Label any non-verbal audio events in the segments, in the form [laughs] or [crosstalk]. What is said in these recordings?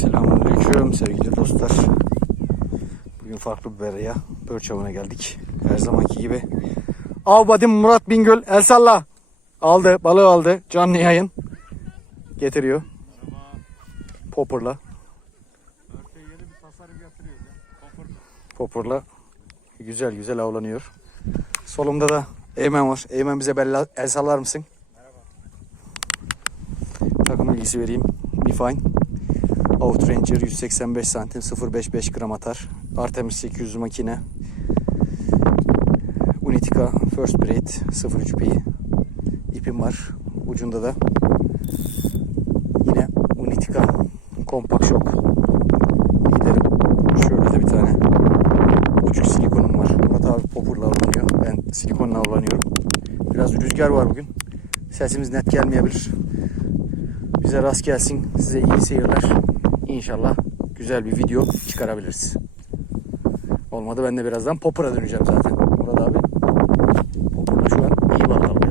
Selamünaleyküm sevgili dostlar. Bugün farklı bir beraya, Börçava'na geldik. Her zamanki gibi. Avbadim Murat Bingöl, El Salla. Aldı, balığı aldı. Canlı yayın. Getiriyor. Popper'la. Popper'la. Güzel güzel avlanıyor. Solumda da Eymen var. Eymen bize bella, el sallar mısın? Takım bilgisi vereyim. Bifine. Outranger 185 santim 0.55 gram atar. Artemis 800 makine. Unitica First Braid 03P ipim var. Ucunda da yine Unitica Compact Shock liderim. Şöyle de bir tane uçuk silikonum var. Murat abi popurla avlanıyor. Ben silikonla avlanıyorum. Biraz rüzgar var bugün. Sesimiz net gelmeyebilir. Bize rast gelsin. Size iyi seyirler. İnşallah güzel bir video çıkarabiliriz. Olmadı ben de birazdan popura döneceğim zaten. Murat abi popurla şu an iyi balık almaya.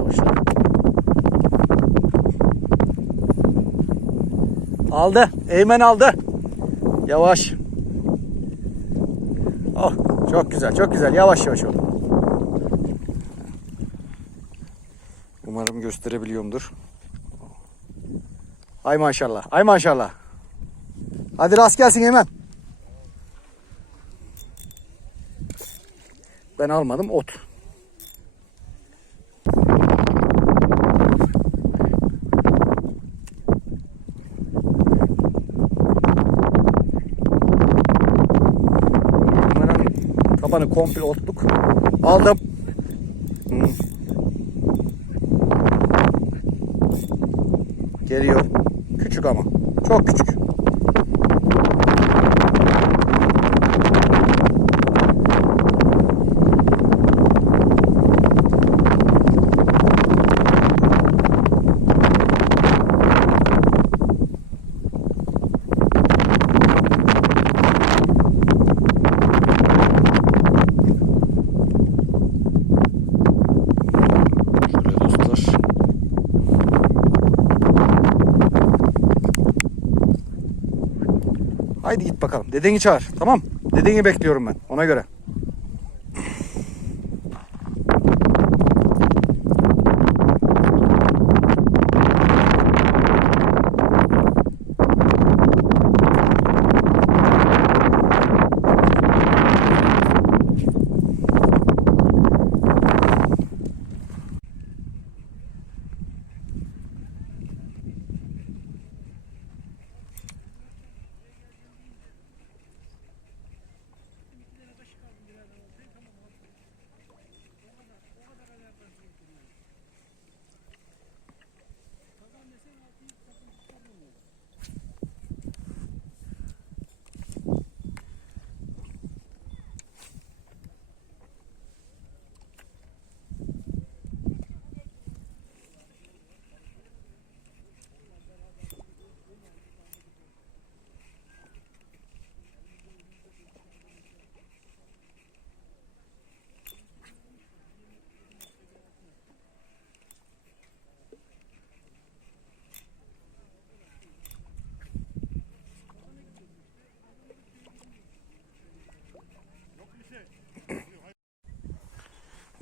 Aldı. Eymen aldı. Yavaş. Oh, çok güzel, çok güzel. Yavaş yavaş ol. Umarım gösterebiliyorumdur. Ay maşallah, ay maşallah. Hadi rast gelsin hemen. Ben almadım ot. Tabanı komple otluk. Aldım. Geliyor. Küçük ama. Çok küçük. Şöyle dostlar. Bakalım. Dedeni çağır. Tamam. Dedeni bekliyorum ben. Ona göre.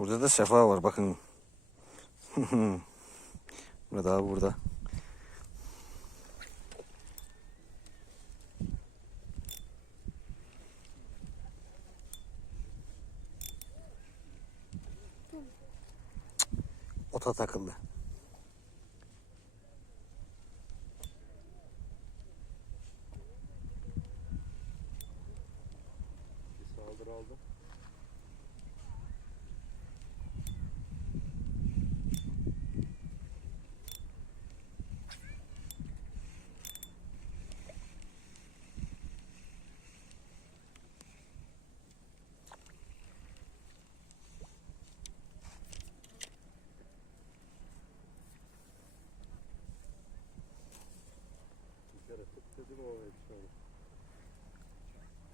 Burada da sefa var bakın. [laughs] burada abi burada. Ota takıldı.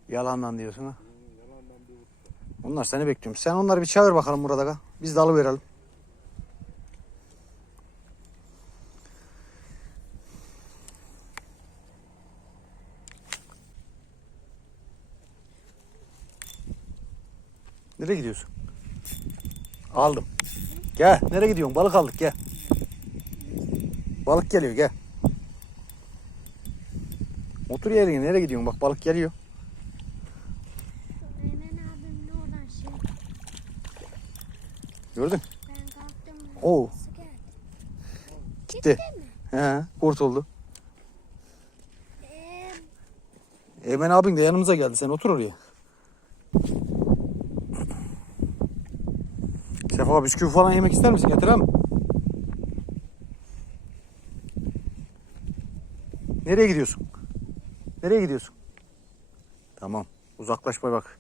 Yalandan diyorsun ha. Onlar seni bekliyorum. Sen onları bir çağır bakalım burada. Ka. Biz de alıverelim. Nereye gidiyorsun? Aldım. Gel. Nereye gidiyorsun? Balık aldık gel. Balık geliyor gel. Otur yerine nereye gidiyorsun? Bak balık geliyor. Eymen abimle olan şey. Gördün? Ben kalktım. Oo. Su geldi. Gitti. mi? He, kurtuldu. Ee, Eymen abin de yanımıza geldi. Sen otur oraya. Sefa bisküvi falan yemek ister misin? Getir mi? Nereye gidiyorsun? Nereye gidiyorsun? Tamam. Uzaklaşma bak.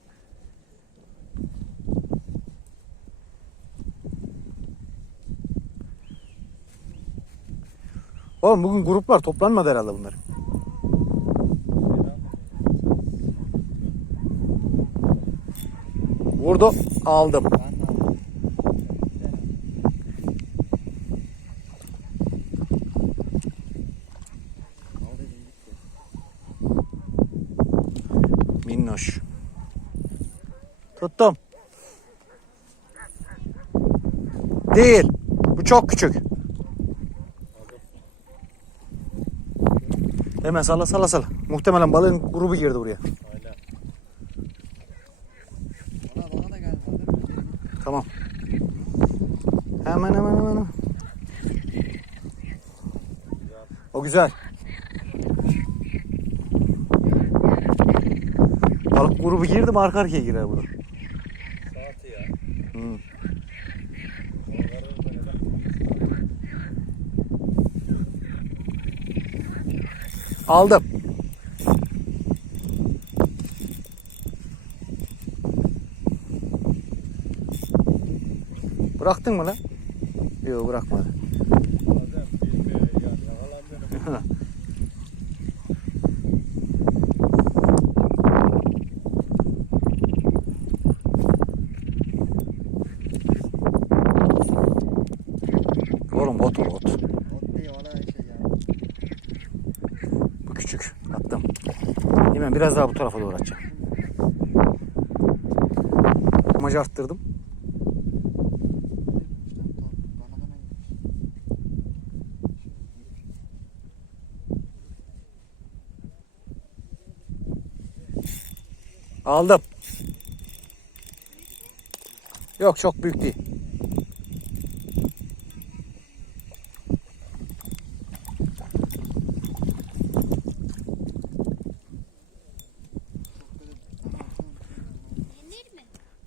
Oğlum bugün gruplar toplanmadı herhalde bunlar. Vurdu. Aldım. Minnoş. Tuttum. Değil. Bu çok küçük. Hemen salla salla salla. Muhtemelen balığın grubu girdi buraya. Tamam. Hemen hemen hemen. O güzel. Balık grubu girdi mi arka arkaya girer bunu. Aldım. Bıraktın mı lan? Yok bırakmadı. Ot ya. Bu küçük. Attım. Hemen biraz daha bu tarafa doğru atacağım. Amacı arttırdım. Aldım. Yok çok büyük değil.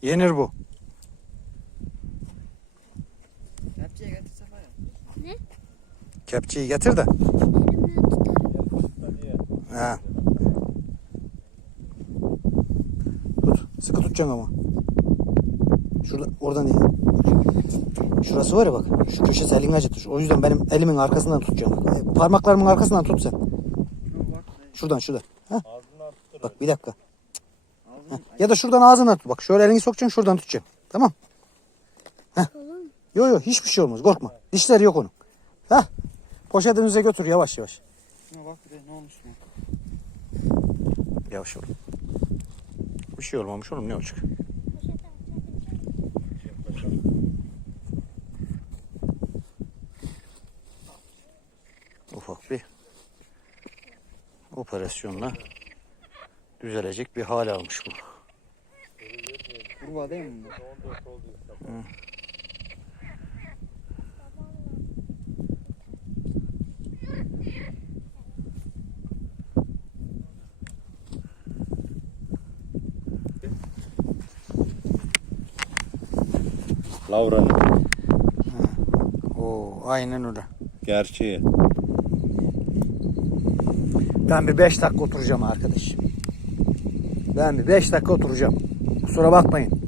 Yenir bu. Kepçeye getir sefa ya. Kepçeyi getir de. He. Tut. Sıkı tutacaksın ama. Şurada, oradan değil. Şurası var ya bak. Şu köşesi elini acıtır. O yüzden benim elimin arkasından tutacaksın. E, Parmaklarımın arkasından tut sen. Dur. Şuradan şuradan. Tuttur. Bak bir dakika. Ya da şuradan ağzından tut. Bak şöyle elini sokacaksın şuradan tutacaksın. Tamam. Oğlum Yok yok hiçbir şey olmaz. Korkma. Dişleri yok onun. Heh. Poşetinize götür yavaş yavaş. şuna bak bir de ne olmuş mu? Yavaş ol. Bir şey olmamış oğlum ne olacak? Ufak bir operasyonla düzelecek bir hal almış bu. Kurbağa değil mi bu? 14 oldu işte. Lavra'nın Oo, aynen öyle. gerçeği. Ben bir 5 dakika oturacağım arkadaş. Ben bir 5 dakika oturacağım. Kusura bakmayın.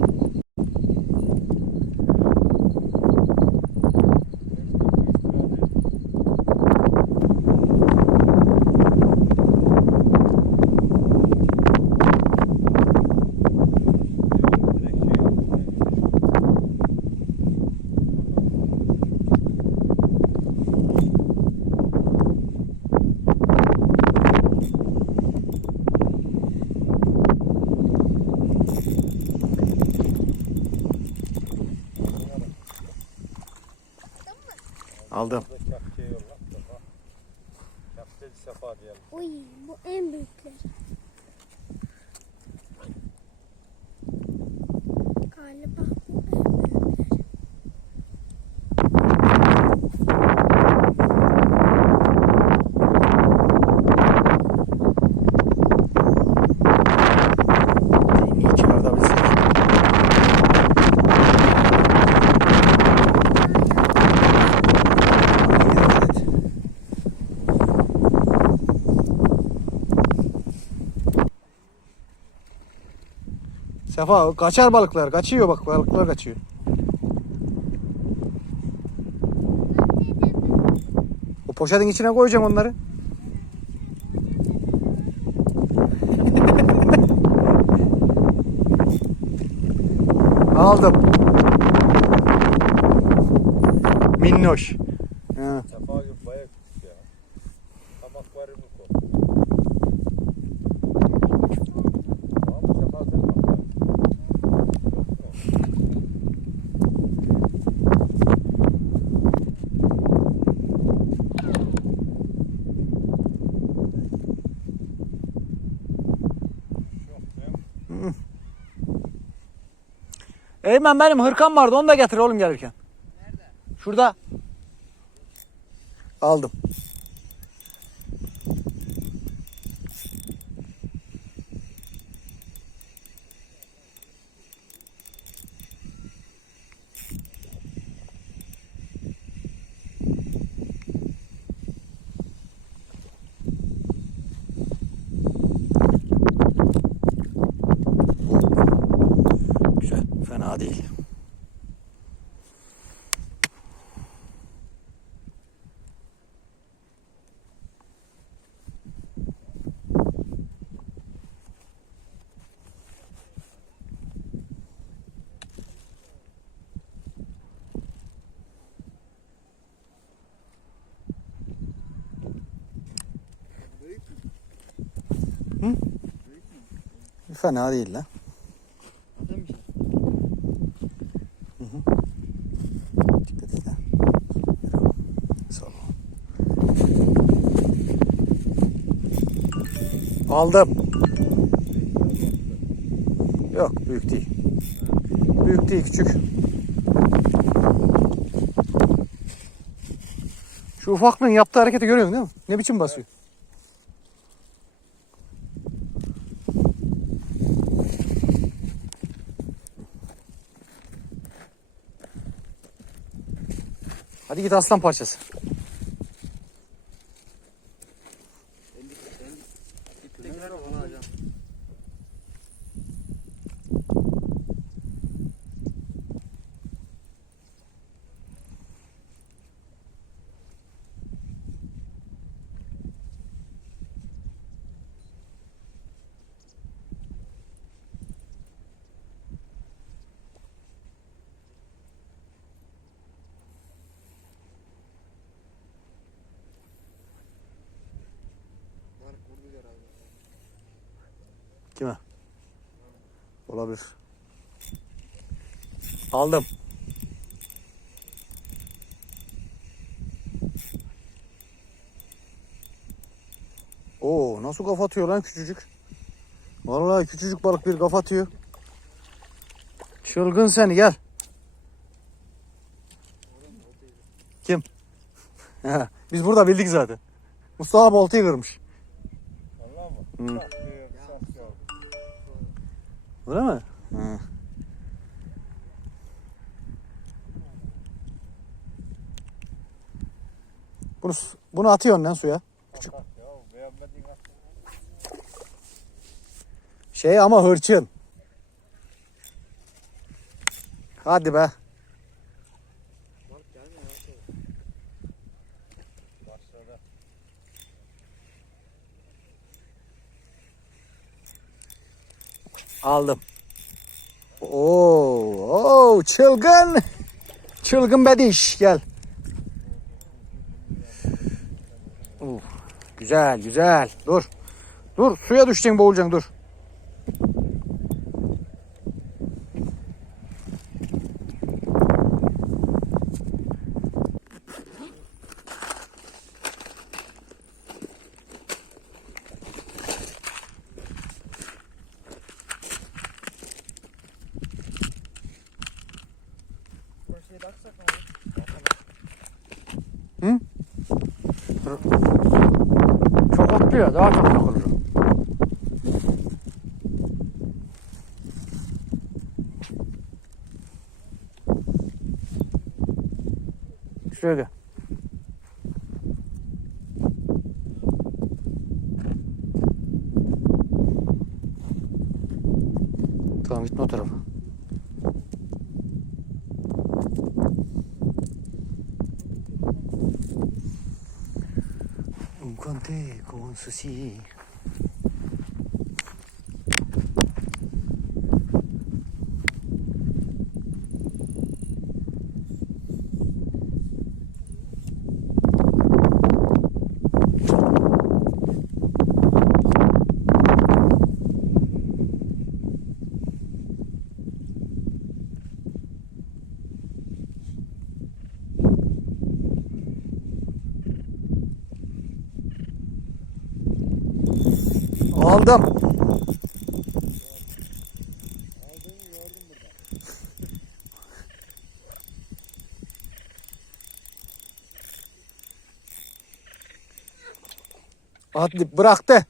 Aldım. Uy bu en büyükleri. Galiba bu en büyükleri. Niye çıkartabilsek? Sefa kaçar balıklar. Kaçıyor bak balıklar kaçıyor. O poşetin içine koyacağım onları. [laughs] Aldım. Minnoş. Ha. Sefa gibi bayağı küçük ya. Tam akvaryumu koy. Tamam mı? Sefa sen bak ya. Yok mu? Yok ya. Eymen benim hırkam vardı onu da getir oğlum gelirken. Nerede? Şurada. Aldım. Güzel, fena değil. Büyük mü? Hı? Büyük mü? Fena değil lan. Atın bir şey. Dikkat et. Sağ. Aldım. Yok büyük değil. Büyük değil küçük. Şu ufaklığın yaptığı hareketi görüyorsun değil mi? Ne biçim basıyor? Hadi git aslan parçası. Diptekiler onu alacağım. Var vurdu herhalde. Kime? Olabilir. Aldım. Oo nasıl kafa atıyor lan küçücük. Vallahi küçücük balık bir kafa atıyor. Çılgın seni gel. Kim? [laughs] Biz burada bildik zaten. Mustafa Bolta'yı kırmış. Anladın mı? Hı. Öyle mi? Hı. Bunu, bunu atıyorsun lan suya. Küçük. Şey ama hırçın. Hadi be. Bak gelmiyor ya. Başladı. Aldım. Oo, oo çılgın. Çılgın bediş gel. Uf, güzel güzel. Dur. Dur suya düşeceksin boğulacaksın dur. Takılıyor. Daha çok takılır. Şöyle. Tamam gitme o tarafa. souci. Aldım. Hadi bıraktı.